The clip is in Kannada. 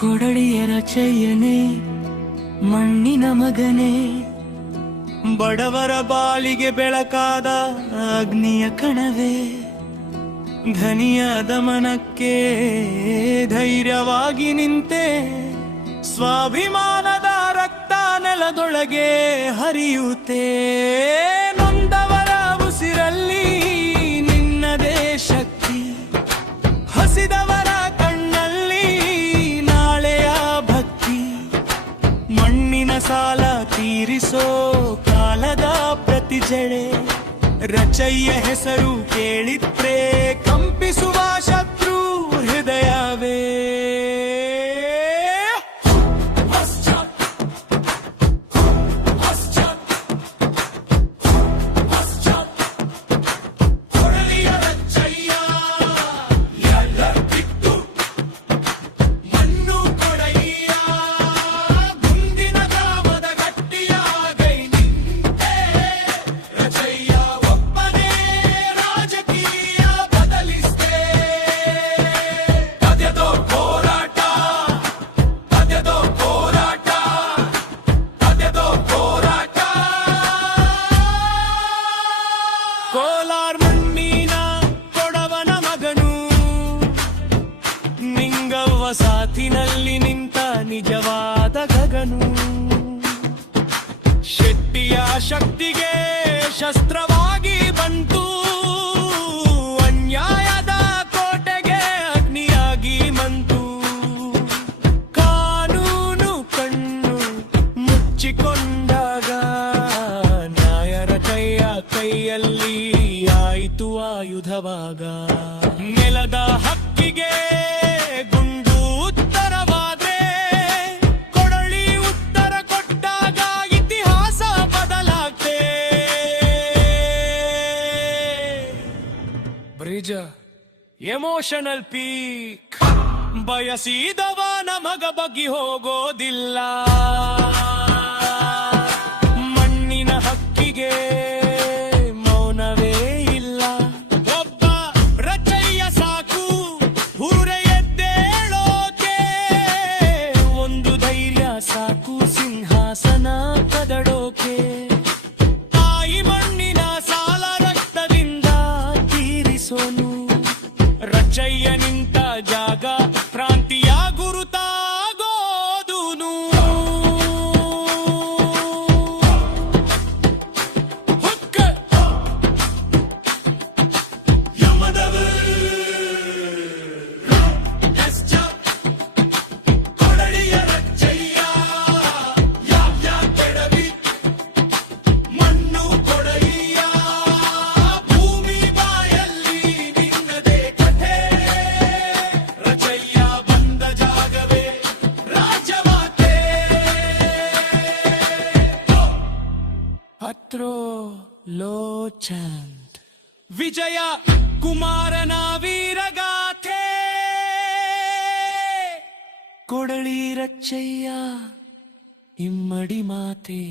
ಕೊಡಳಿಯರ ಚಯ್ಯನೆ ಮಣ್ಣಿನ ಮಗನೇ. ಬಡವರ ಬಾಳಿಗೆ ಬೆಳಕಾದ ಅಗ್ನಿಯ ಕಣವೇ. ಧನಿಯ ದಮನಕ್ಕೆ ಧೈರ್ಯವಾಗಿ ನಿಂತೆ. ಸ್ವಾಭಿಮಾನದ ರಕ್ತ ನೆಲದೊಳಗೆ ಹರಿಯುತ್ತೆ. ಜಡೆ ರಚಯ್ಯ ಹೆಸರು ಕೇಳಿದ್ರೆ ಕಂಪಿಸುವ ಶತ್ರು ನಿಜವಾದ ಗಗನು. ಶೆಟ್ಟಿಯ ಶಕ್ತಿಗೆ ಶಸ್ತ್ರವಾಗಿ ಬಂತು. ಅನ್ಯಾಯದ ಕೋಟೆಗೆ ಅಗ್ನಿಯಾಗಿ ಮಂತು. ಕಾನೂನು ಕಣ್ಣು ಮುಚ್ಚಿಕೊಂಡಾಗ ನಾಯರ ಕೈಯ ಕೈಯಲ್ಲಿ ಆಯಿತು ಆಯುಧವಾಗ. ನೆಲದ ಹಕ್ಕಿಗೆ ಬ್ರಿಜ ಎಮೋಷನಲ್ ಪೀಕ್ ಬಯಸಿದವ ನಮಗ ಬಗ್ಗಿ ಹೋಗೋದಿಲ್ಲ. ಮಣ್ಣಿನ ಹಕ್ಕಿಗೆ ಮೌನವೇ ಇಲ್ಲ. ಒಬ್ಬ ರಚಯ್ಯ ಸಾಕು, ಊರೆ ಒಂದು ಧೈರ್ಯ ಸಾಕು, ಸಿಂಹಾಸನ. ಹತ್ರೋ ಲೋಚಂದ್ ವಿಜಯ ಕುಮಾರನ ವೀರಗಾಥೆ ಕೊಡಳಿ ರಚ್ಚಯ್ಯ ಇಮ್ಮಡಿ ಮಾತೆ